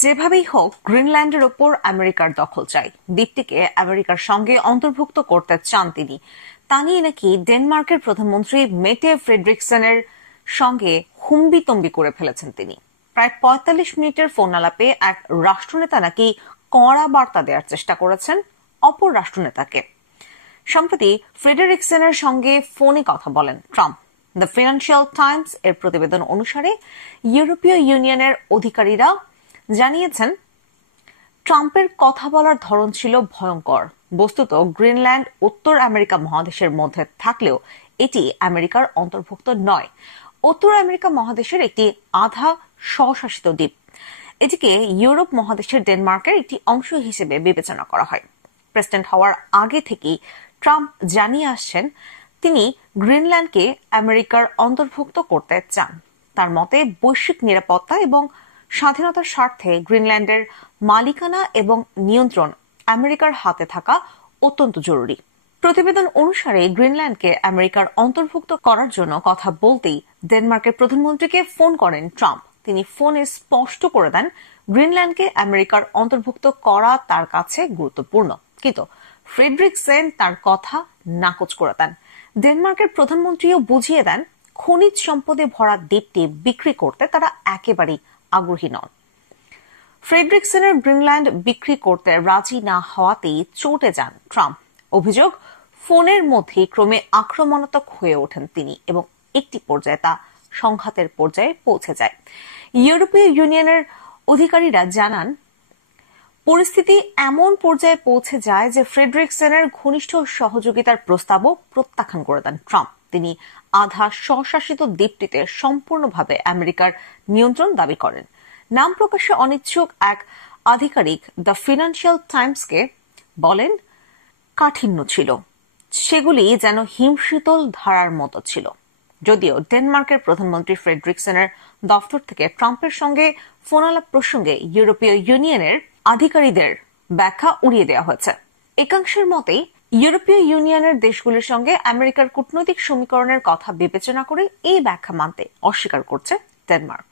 যেভাবেই হোক গ্রিনল্যান্ডের ওপর আমেরিকার দখল চাই, দ্বীপটিকে আমেরিকার সঙ্গে অন্তর্ভুক্ত করতে চান তিনি। তা নিয়ে নাকি ডেনমার্কের প্রধানমন্ত্রী মেটে ফ্রেডরিকসেনের সঙ্গে হুম্বিতম্বি করে ফেলেছেন তিনি। প্রায় ৪৫ মিনিটের ফোন আলাপে এক রাষ্ট্রনেতা নাকি কড়া বার্তা দেওয়ার চেষ্টা করেছেন অপর রাষ্ট্রনেতাকে। সম্প্রতি ফ্রেডরিকসেনের সঙ্গে ফোনে কথা বলেন ট্রাম্প। দ্য ফিনান্সিয়াল টাইমস এর প্রতিবেদন অনুসারে ইউরোপীয় ইউনিয়নের অধিকারীরা জানিয়েছেন, ট্রাম্পের কথা বলার ধরন ছিল ভয়ঙ্কর। বস্তুত গ্রিনল্যান্ড উত্তর আমেরিকা মহাদেশের মধ্যে থাকলেও এটি আমেরিকার অন্তর্ভুক্ত নয়। উত্তর আমেরিকা মহাদেশের একটি আধা স্বশাসিত দ্বীপ। এটিকে ইউরোপ মহাদেশের ডেনমার্কের একটি অংশ হিসেবে বিবেচনা করা হয়। প্রেসিডেন্ট হওয়ার আগে থেকেই ট্রাম্প জানিয়ে আসছেন তিনি গ্রিনল্যান্ডকে আমেরিকার অন্তর্ভুক্ত করতে চান। তার মতে বৈশ্বিক নিরাপত্তা এবং স্বাধীনতার স্বার্থে গ্রিনল্যান্ডের মালিকানা এবং নিয়ন্ত্রণ আমেরিকার হাতে থাকা অত্যন্ত জরুরি। প্রতিবেদন অনুসারে গ্রিনল্যান্ডকে আমেরিকার অন্তর্ভুক্ত করার জন্য কথা বলতেই ডেনমার্কের প্রধানমন্ত্রীকে ফোন করেন ট্রাম্প। তিনি ফোনে স্পষ্ট করে দেন গ্রিনল্যান্ডকে আমেরিকার অন্তর্ভুক্ত করা তার কাছে গুরুত্বপূর্ণ, কিন্তু ফ্রেডরিকসেন তার কথা নাকচ করে দেন। ডেনমার্কের প্রধানমন্ত্রীও বুঝিয়ে দেন খনিজ সম্পদে ভরা দ্বীপটি বিক্রি করতে তারা একেবারেই আগ্রহী নন। ফ্রেডরিকসেনের গ্রিনল্যান্ড বিক্রি করতে রাজি না হওয়াতেই চটে যান ট্রাম্প। অভিযোগ, ফোনের মধ্যেই ক্রমে আক্রমণাত্মক হয়ে ওঠেন তিনি এবং একটি পর্যায়ে তা সংঘাতের পর্যায়ে পৌঁছে যায়। ইউরোপীয় ইউনিয়নের অধিকারীরা জানান, পরিস্থিতি এমন পর্যায়ে পৌঁছে যায় যে ফ্রেডরিকসেনের ঘনিষ্ঠ সহযোগিতার প্রস্তাবও প্রত্যাখ্যান করে দেন ট্রাম্প। তিনি আধা স্বশাসিত দ্বীপটিতে সম্পূর্ণভাবে আমেরিকার নিয়ন্ত্রণ দাবি করেন। নাম প্রকাশে অনিচ্ছুক এক আধিকারিক দ্য ফিনান্সিয়াল টাইমসকে বলেন, কাঠিন্য ছিল, সেগুলি যেন হিমশীতল ধারার মতো ছিল। যদিও ডেনমার্কের প্রধানমন্ত্রী ফ্রেডরিকসেনের দফতর থেকে ট্রাম্পের সঙ্গে ফোনালাপ প্রসঙ্গে ইউরোপীয় ইউনিয়নের আধিকারিকদের ব্যাখ্যা উড়িয়ে দেওয়া হয়েছে। একাংশের মতেই ইউরোপীয় ইউনিয়নের দেশগুলির সঙ্গে আমেরিকার কূটনৈতিক সমীকরণের কথা বিবেচনা করে এই ব্যাখ্যা মানতে অস্বীকার করছে ডেনমার্ক।